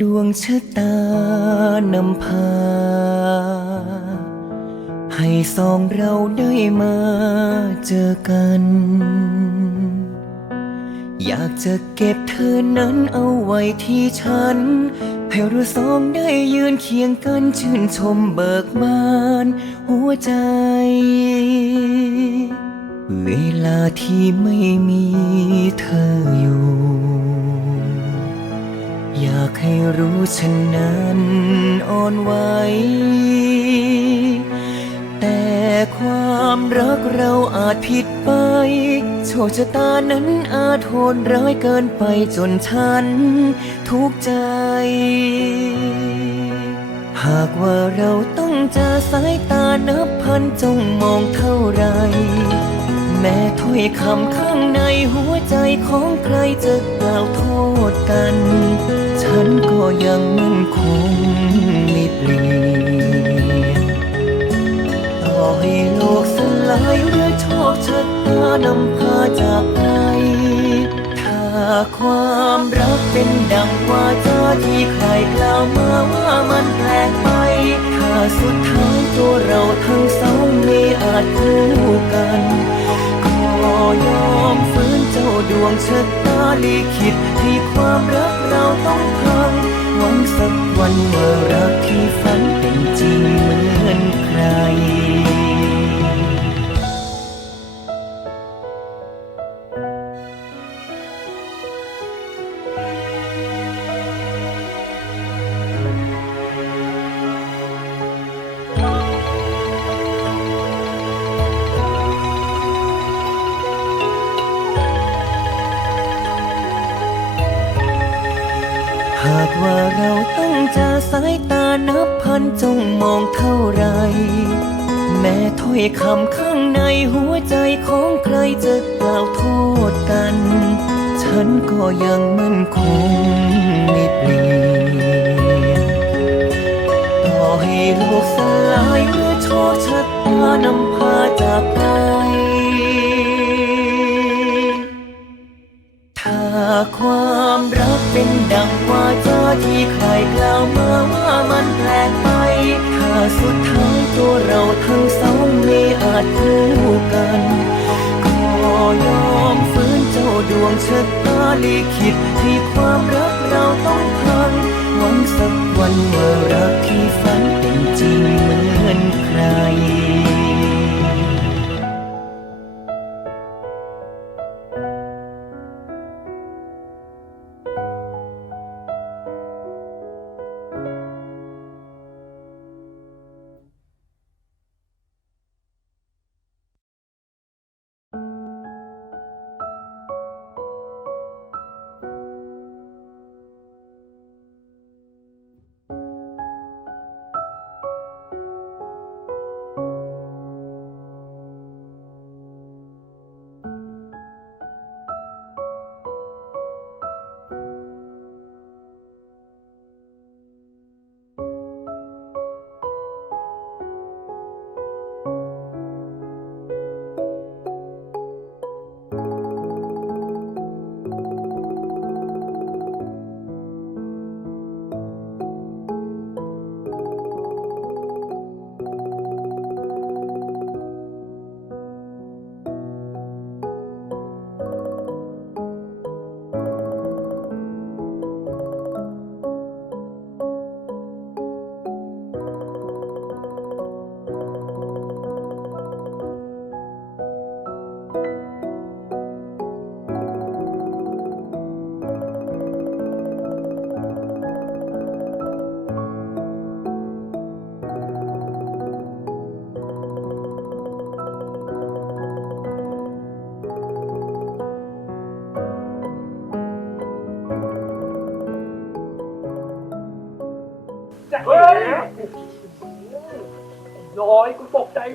ดวงชะตานำพา ให้สองเราได้มาเจอกัน อยากจะเก็บเธอนั้นเอาไว้ที่ฉันให้เราสองได้ยืนเคียงกันชื่นชมเบิกบาน หัวใจ เวลาที่ไม่มีเธออยู่ากให้รู้ฉันนั้นอ่อนไหว แต่ความรักเราอาจผิดไป โชคชะตานั้นอาจโหดร้ายเกินไปจนฉันทุกข์ใจ หากว่าเราต้องเจอสายตานับพันจงมองเท่าไร แม้ถ้อยคำข้างในหัวใจของใครจะกล่าวโทษกัน ฉันก็ยังมั่นคงไม่เปลี่ยนต่อให้โลกสลายหรือโชคชะตานำพาจากไปถ้าความรักเป็นดังวาจาที่ใครกล่าวมาว่ามันแปลกไป ถ้าสุดท้ายตัวเราทั้งสองไม่อาจคู่กันขอยอมฝืนเจ้าดวงชะตาลิขิต ความรักเราต้องพังหวังสักวันว่ารักที่ฝัน เจอสายตานับพันจ้องมองเท่าไร แม้ถ้อยคำข้างในหัวใจของใครจะกล่าวโทษกัน ฉันก็ยังมั่นคงไม่เปลี่ยนต่อให้โลกสลายหรือโชคชะตานำพาจากไปถ้าความาจคู่กันขอยอมฝืนเจ้าดวงชะตาลิขิตที่ความรักเราต้องพังหวังสักวันว่ารัก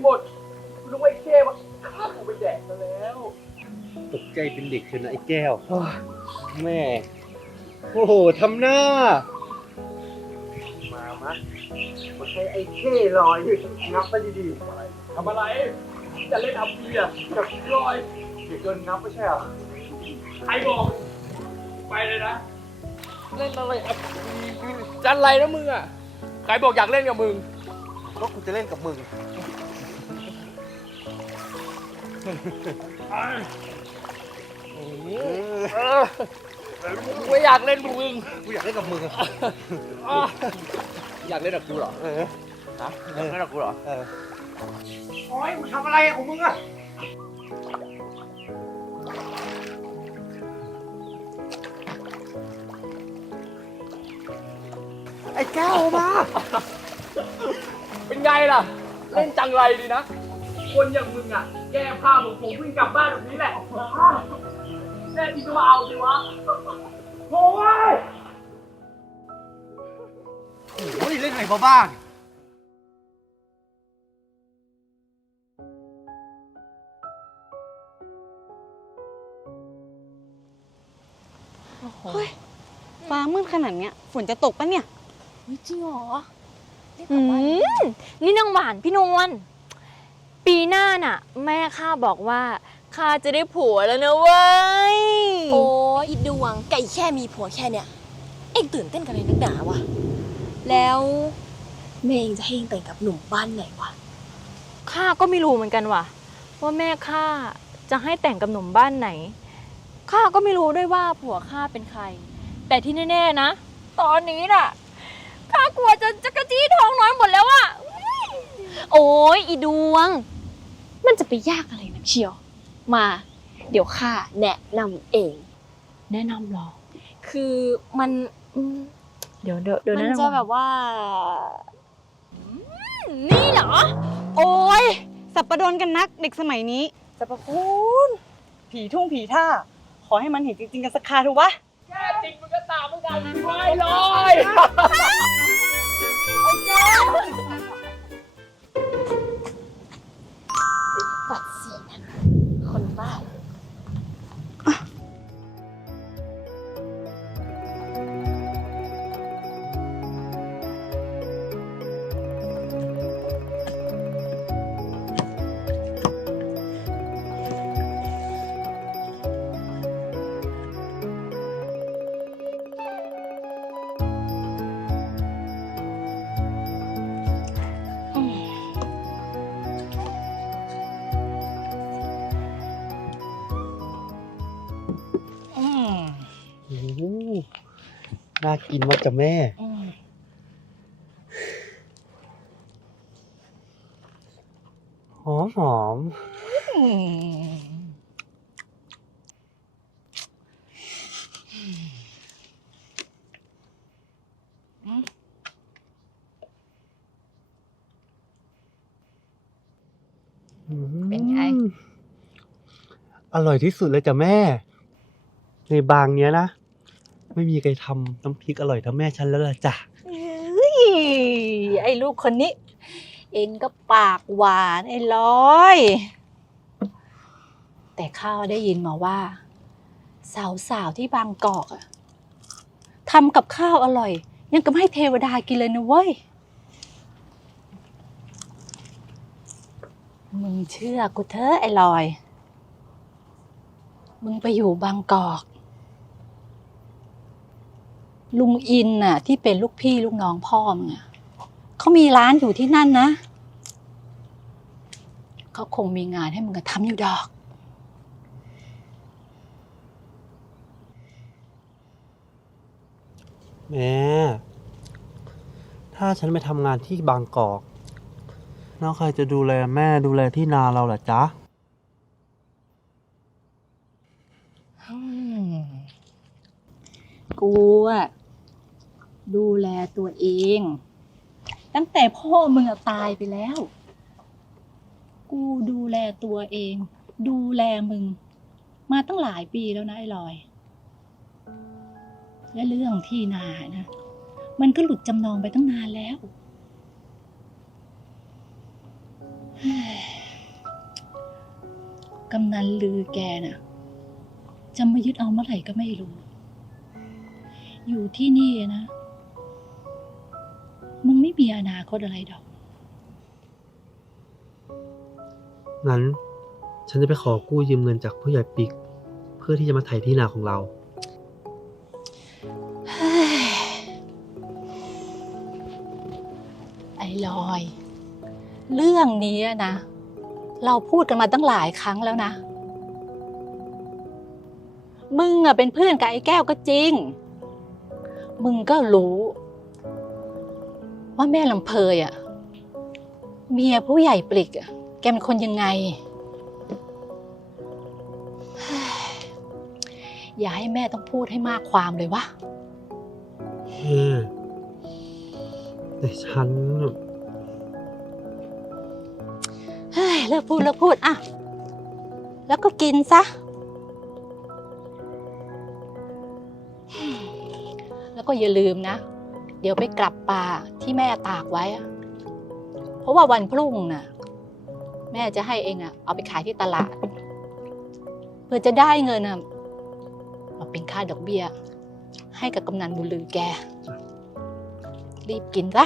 หมดกูนึกว่าไอ้เก้มาฆ่ากูไปแดกซะแล้ว ตกใจเป็นเด็กเถอะนะไอ้แก้วแม่ โอ้โหทำหน้า มามะมาให้ไอ้เท่ลอยงับไปดีทำอะไร จะเล่นอัพเบียร์กับรอยๆเด็กโดนงับไม่ใช่เหรอใครบอก ไปเลยนะ เล่นอะไรอะจันไรนะมึงอะ ใครบอกอยากเล่นกับมึง ก็กูจะเล่นกับมึงเออ กูไม่อยากเล่นกับมึงกูอยากเล่นกับมึงอะอะอยากเล่นกับกูเหรอเออฮะอยากเล่นกับกูเหรอเออโอ้ยมึงทำอะไรของมึงอะไอ้แก้วมา เป็นไงล่ะ เล่นจังไรดีนะ คนอย่างมึงอะ แก้ผ้าผมผมวิ่งกลับบ้านแบบนี้แหละแน่จริงก็มาเอาสิวะโอ้ยโอ้ยเล่นไหนบ้างเฮ้ยฟ้ามืดขนาดเนี้ยฝนจะตกปะเนี่ย จริงเหรออืมนี่นางหวานพี่นวล ปีหน้าน่ะ แม่ข้าบอกว่าข้าจะได้ผัวแล้วนะเว้ย โอ้ยอีดวงไก่แค่มีผัวแค่เนี่ย เอ็งตื่นเต้นกันเลยนักหนาวะ แล้วแม่เองจะให้เองแต่งกับหนุ่มบ้านไหนวะ ข้าก็ไม่รู้เหมือนกันว่ะ ว่าแม่ข้าจะให้แต่งกับหนุ่มบ้านไหน ข้าก็ไม่รู้ด้วยว่าผัวข้าเป็นใคร แต่ที่แน่ๆนะ ตอนนี้น่ะ ข้ากลัวจะจะกระจี้ท้องน้อยหมดแล้วอะโอ้ยอีดวง มันจะไปยากอะไรนักเชียว มา เดี๋ยวข้าแนะนำเอง แนะนำหรอ คือมันอืมเดี๋ยวเดี๋ยวเดี๋ยวมันแนะนำจะแบบว่านี่เหรอ โอ้ยสับประดนกันนักเด็กสมัยนี้สับประคุณผีทุ่งผีท่า ขอให้มันเห็นจริงๆกันสักคาถูกปะแค่จริงมึงก็ตามไม่ได้ไม่เลย น่ากินมากจ้ะแม่ อืมหอมหอมอืมเป็นไง อร่อยที่สุดเลยจ้ะแม่ ในบางเนี้ยนะ ไม่มีใครทำน้ำพริกอร่อยเท่าแม่ฉันแล้วล่ะจ้ะเฮ้ยไอ้ลูกคนนี้ เองก็ปากหวานไอ้ร้อย แต่ข้าวได้ยินมาว่า สาวๆที่บางกอกอะทำกับข้าวอร่อย ยังกับให้เทวดากินเลยนะเว้ย มึงเชื่อกูเถอะไอ้ลอย มึงไปอยู่บางกอก ลุงอินน่ะ ที่เป็นลูกพี่ลูกน้องพ่อมึงอะเขามีร้านอยู่ที่นั่นนะเขาคงมีงานให้มึงกระทำอยู่ดอก แม่ ถ้าฉันไปทำงานที่บางกอก แล้วใครจะดูแลแม่ดูแลที่นาเราล่ะจ๊ะอืมกูอะ ดูแลตัวเอง ตั้งแต่พ่อมึงอะตายไปแล้ว กูดูแลตัวเอง ดูแลมึง มาตั้งหลายปีแล้วนะไอ้ลอย และเรื่องที่นานะ มันก็หลุดจำนองไปตั้งนานแล้วกำนันลือแกน่ะ จะมายึดเอาเมื่อไหร่ก็ไม่รู้ อยู่ที่นี่นะ มึงไม่มีอนาคตอะไรดอก งั้น ฉันจะไปขอกู้ยืมเงินจากผู้ใหญ่ปิก เพื่อที่จะมาไถ่ที่นาของเรา ไอ้ลอย เรื่องนี้นะ เราพูดกันมาตั้งหลายครั้งแล้วนะ มึงอะเป็นเพื่อนกับไอ้แก้วก็จริง มึงก็รู้ ว่าแม่ลำเพยอะเมียผู้ใหญ่ปลิกอะแกเป็นคนยังไง อย่าให้แม่ต้องพูดให้มากความเลยวะแม่แต่ฉันน่ะเฮ้ยเลิกพูดเลิกพูดอะ แล้วก็กินซะ แล้วก็อย่าลืมนะ เดี๋ยวไปกลับป่าที่แม่ตากไว้ เพราะว่าวันพรุ่งน่ะ แม่จะให้เองอะ เอาไปขายที่ตลาด เพื่อจะได้เงินอะมาเป็นค่าดอกเบี้ย ให้กับกำนันบุญลือแก รีบกินซะ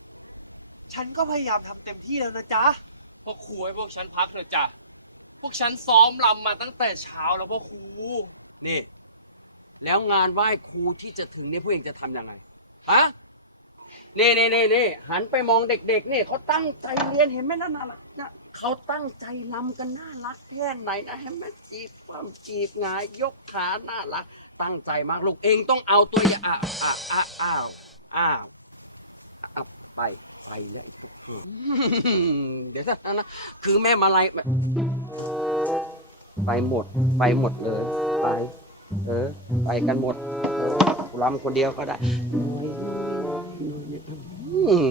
ฉันก็พยายามทำเต็มที่แล้วนะจ๊ะพ่อครูให้พวกฉันพักเถอะจ้ะ พวกฉันซ้อมลำมาตั้งแต่เช้าแล้วพ่อครู นี่ แล้วงานไหว้ครูที่จะถึงเนี่ยพวกเองจะทำยังไงฮะนี่นี่นี่นี่หันไปมองเด็กๆนี่เขาตั้งใจเรียนเห็นไหมนั่นน่ะนะเขาตั้งใจลำกันน่ารักแค่ไหนนะเห็นไหมจีบความจีบหงายยกขาน่ารัก ตั้งใจมากลูกเองต้องเอาตัวอย่างอะอะอะอ้าวอ้าวอะไป ไปแล้วเดี๋ยวนะนะคือแม่มาลัยไปหมด ไปหมดเลย ไป เออ ไปกันหมดเออกูรำคนเดียวก็ได้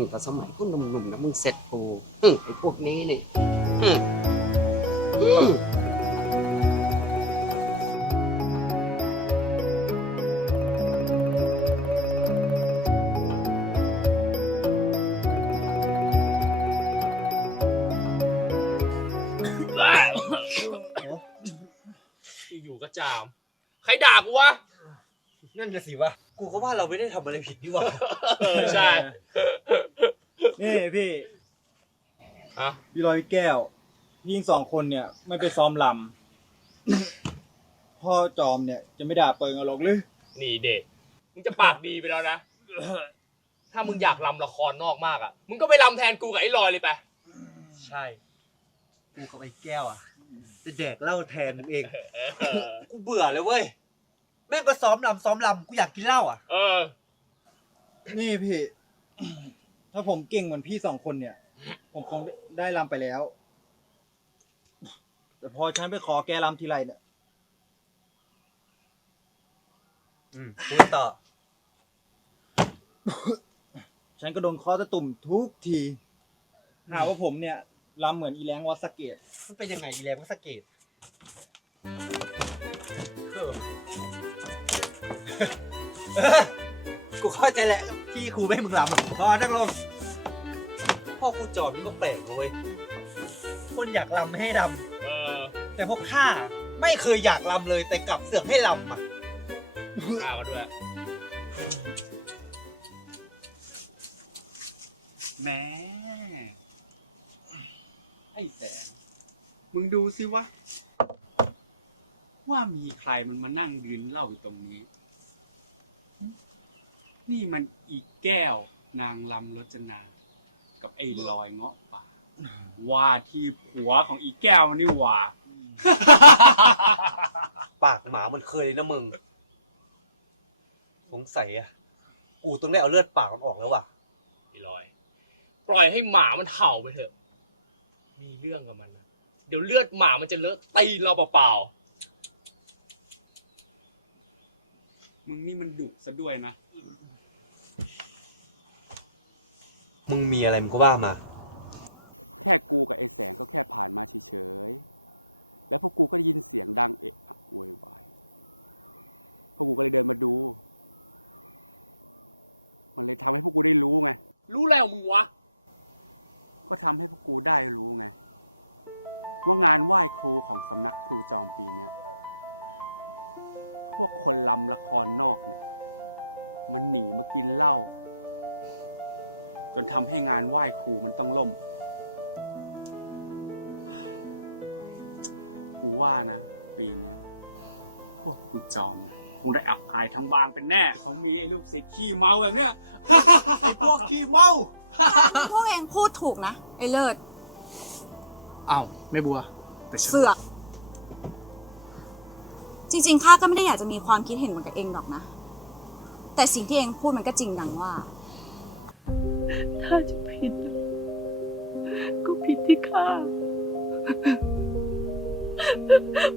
แต่สมัยกูหนุ่มๆนะมึงเสร็จกูไอ้พวกนี้นี่ ก็จาม ใครด่ากูวะ นั่นน่ะสิวะกูก็ว่าเราไม่ได้ทำอะไรผิดนี่หว่า เออใช่นี่พี่อะพี่ลอยพี่แก้วพี่ยิงสองคนเนี่ย ไม่ไปซ้อมลำ พ่อจอมเนี่ยจะไม่ด่าเปิงเอาหรอกหรือนี่เด็กมึงจะปากดีไปแล้วนะ ถ้ามึงอยากลำละครนอกมากอะ มึงก็ไปลำแทนกูกับไอ้ลอยเลยไป ใช่ กูกับไอ้แก้วอะ จะแดกเหล้าแทนมึงเองกูเบื่อเลยเว้ย แม่งก็ซ้อมลำซ้อมลำกูอยากกินเหล้าอะ เออ นี่พี่ ถ้าผมเก่งเหมือนพี่สองคนเนี่ย ผมคงได้ลำไปแล้ว แต่พอฉันไปขอแกลำทีไรเนี่ย อืมพูดต่อ ฉันก็โดนเคอตะตุ่มทุกที หาว่าผมเนี่ย ลำเหมือนอีแรงวัดสะเกตมันเป็นยังไงอีแรงวัดสะเกตเออกูเข้าใจแหละที่ครูไม่ให้มึงลำพอนั่งลงพ่อครูจอมนี่ก็แปลกนะเว้ยคนอยากลำไม่ให้ลเออำแต่พวกข้าไม่เคยอยากลำเลยแต่กลับเสือกให้ลำอะ ข้าก็ด้วย สิวะ ว่ามีใครมันมานั่งยืนเล่าอยู่ตรงนี้หึนี่มันอีกแก้วนางลำรจนา กับไอ้ลอยเงาะป่าว่าที่ผัวของอีแก้วนี่หว่า ปากหมามันเคยเลยนะมึง สงสัยอะ กูต้องได้เอาเลือดปากมันออกแล้วว่ะ ไอ้ลอย ปล่อยให้หมามันเห่าไปเถอะ มีเรื่องกับมันนะ เดี๋ยวเลือดหมามันจะเลอะตีนเราเปล่ามึงนี่มันดุซะด้วยนะ มึงมีอะไรมึงก็ว่ามา ๆรู้ ทำให้งานไหว้ครูมันต้องล่มกูว่านะ ปีนี้พวกครูจอมคงได้อับอายทำบางเป็นแน่คนมีไอ้ลูกศิษย์ขี้เมาแบบเนี้ยไอ้พวกขี้เมา พวกเองพูดถูกนะ ไอ้เลิศอ้าวแม่บัว แต่ฉันเสือก จริงๆข้าก็ไม่ได้อยากจะมีความคิดเห็นเหมือนกับเองหรอกนะ แต่สิ่งที่เองพูดมันก็จริงดังว่า ถ้าจะผิด ก็ผิดที่ข้า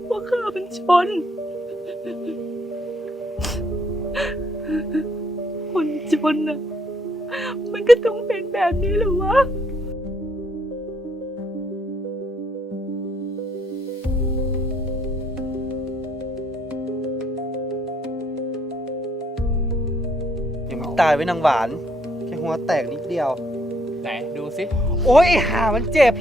เพราะข้าเป็นชน คนจนน่ะ มันก็ต้องเป็นแบบนี้เหรอวะยังตายไว้นางหวาน หัวแตกนิดเดียว ไหนดูสิ โอ้ยหามันเจ็บ